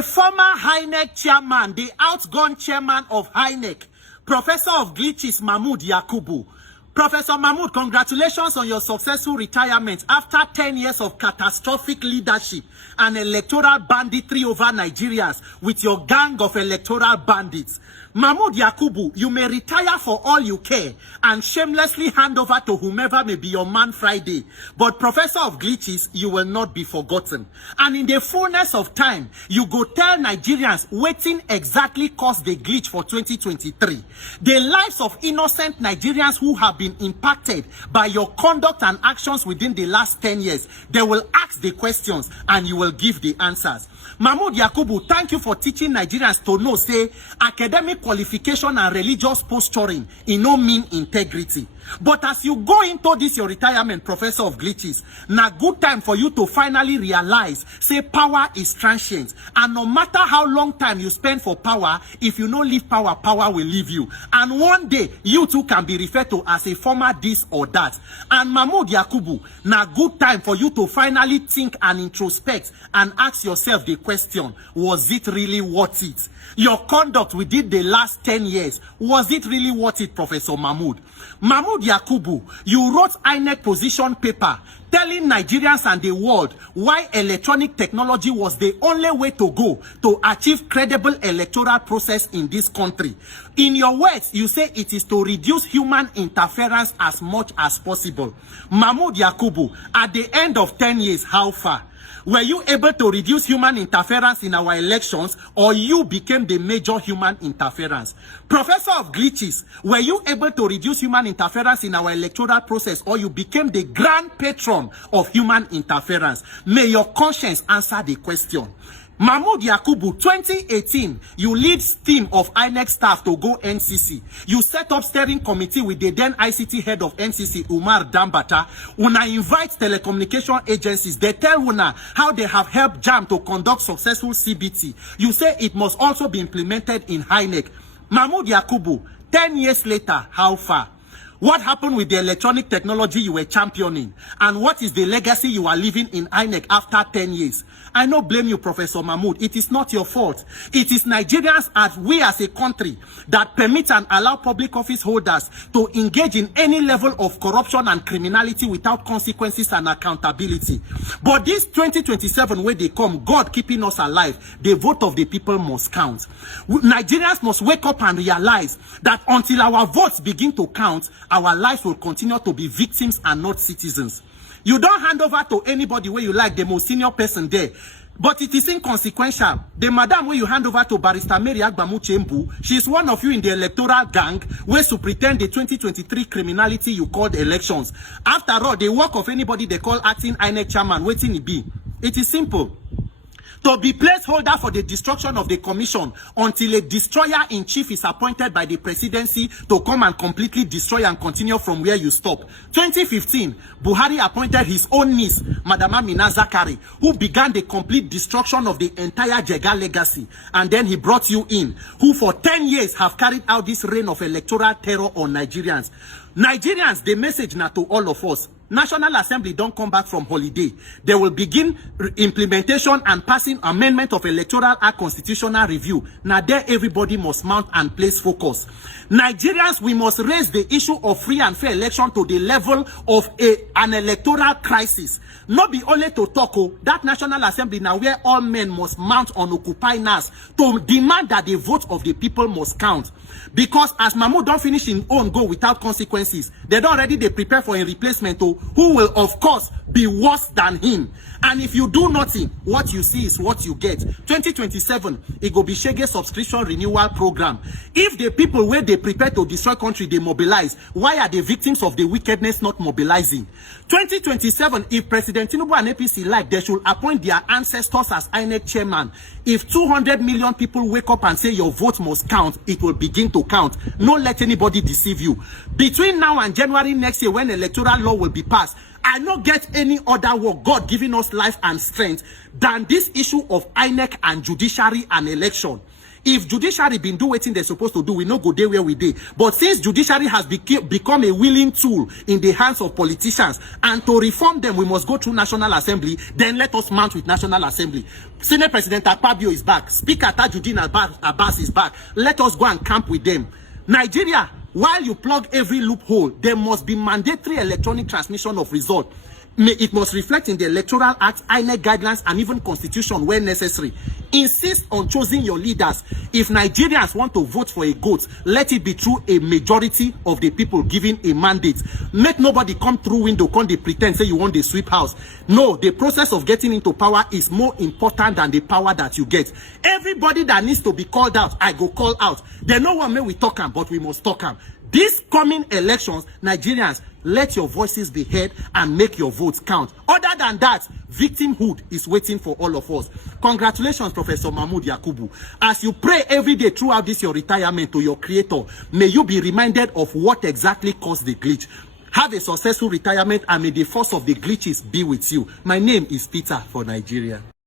The former INEC chairman, the outgone chairman of INEC, Professor of Glitches Mahmoud Yakubu. Professor Mahmoud, congratulations on your successful retirement after 10 years of catastrophic leadership and electoral banditry over Nigerians with your gang of electoral bandits. Mahmoud Yakubu, you may retire for all you care and shamelessly hand over to whomever may be your man Friday. But Professor of Glitches, you will not be forgotten. And in the fullness of time, you go tell Nigerians waiting exactly caused the glitch for 2023. The lives of innocent Nigerians who have been impacted by your conduct and actions within the last 10 years. They will ask the questions and you will give the answers. Mahmoud Yakubu, thank you for teaching Nigerians to know, say, academic qualification and religious posturing in no mean integrity. But as you go into this your retirement, Professor of Glitches, now good time for you to finally realize, say, power is transient. And no matter how long time you spend for power, if you don't leave power, power will leave you. And one day, you too can be referred to as a former this or that. And Mahmoud Yakubu, now good time for you to finally think and introspect and ask yourself the question, was it really worth it? Your conduct within the last 10 years, was it really worth it, Professor Mahmoud? Mahmoud Yakubu, you wrote INEC position paper telling Nigerians and the world why electronic technology was the only way to go to achieve credible electoral process in this country. In your words, you say it is to reduce human interference as much as possible. Mahmoud Yakubu, at the end of 10 years, how far? Were you able to reduce human interference in our elections, or you became the major human interference? Professor of Glitches, were you able to reduce human interference in our electoral process, or you became the grand patron of human interference? May your conscience answer the question. Mahmoud Yakubu, 2018, you lead team of INEC staff to go NCC. You set up steering committee with the then ICT head of NCC, Umar Dambata. Una invite telecommunication agencies. They tell Una how they have helped JAM to conduct successful CBT. You say it must also be implemented in INEC. Mahmoud Yakubu, 10 years later, how far? What happened with the electronic technology you were championing? And what is the legacy you are leaving in INEC after 10 years? I no blame you, Professor Mahmoud. It is not your fault. It is Nigerians as we as a country that permit and allow public office holders to engage in any level of corruption and criminality without consequences and accountability. But this 2027, where they come, God keeping us alive, the vote of the people must count. Nigerians must wake up and realize that until our votes begin to count, our lives will continue to be victims and not citizens. You don't hand over to anybody where you like, the most senior person there. But it is inconsequential. The madam where you hand over to Barrister Mary Agbamu Chembu, she is one of you in the electoral gang where to pretend the 2023 criminality you called elections. After all, the work of anybody they call acting INEC chairman, waiting it be. It is simple. To be placeholder for the destruction of the commission until a destroyer-in-chief is appointed by the presidency to come and completely destroy and continue from where you stop. 2015, Buhari appointed his own niece, Madam Amina Zakari, who began the complete destruction of the entire Jega legacy. And then he brought you in, who for 10 years have carried out this reign of electoral terror on Nigerians. Nigerians, the message now to all of us, National Assembly don't come back from holiday. They will begin implementation and passing amendment of Electoral Act constitutional review. Now there everybody must mount and place focus. Nigerians, we must raise the issue of free and fair election to the level of an electoral crisis. Not be only to talk, that National Assembly now where all men must mount on Occupy NAS to demand that the vote of the people must count. Because as Mahmoud don't finish in own go without consequences, they don't already they prepare for a replacement who will of course be worse than him. And if you do nothing, what you see is what you get. 2027, it go be Shege subscription renewal program. If the people where they prepare to destroy country, they mobilize, why are the victims of the wickedness not mobilizing? 2027, if President Tinubu and APC like, they should appoint their ancestors as INEC chairman. If 200 million people wake up and say your vote must count, it will begin to count. Don't let anybody deceive you. Between now and January next year, when electoral law will be passed, I not get any other work God giving us life and strength than this issue of INEC and judiciary and election. If judiciary been do wetin they're supposed to do, we no go there where we dey. But since judiciary has become a willing tool in the hands of politicians, and to reform them, we must go through National Assembly, then let us mount with National Assembly. Senate President Akpabio is back. Speaker Tajuddin Abbas is back. Let us go and camp with them. Nigeria, while you plug every loophole, there must be mandatory electronic transmission of result. It must reflect in the Electoral Act, inec guidelines, and even Constitution where necessary. Insist on choosing your leaders. If Nigerians want to vote for a goat, let it be through a majority of the people giving a mandate. Make nobody come through window, come they pretend say you want the sweep house. No, the process of getting into power is more important than the power that you get. Everybody that needs to be called out, I go call out. There no one may we talk am, but we must talk am. These coming elections, Nigerians, let your voices be heard and make your votes count. Other than that, victimhood is waiting for all of us. Congratulations, Professor Mahmood Yakubu. As you pray every day throughout this your retirement to your creator, may you be reminded of what exactly caused the glitch. Have a successful retirement, and may the force of the glitches be with you. My name is Peter for Nigeria.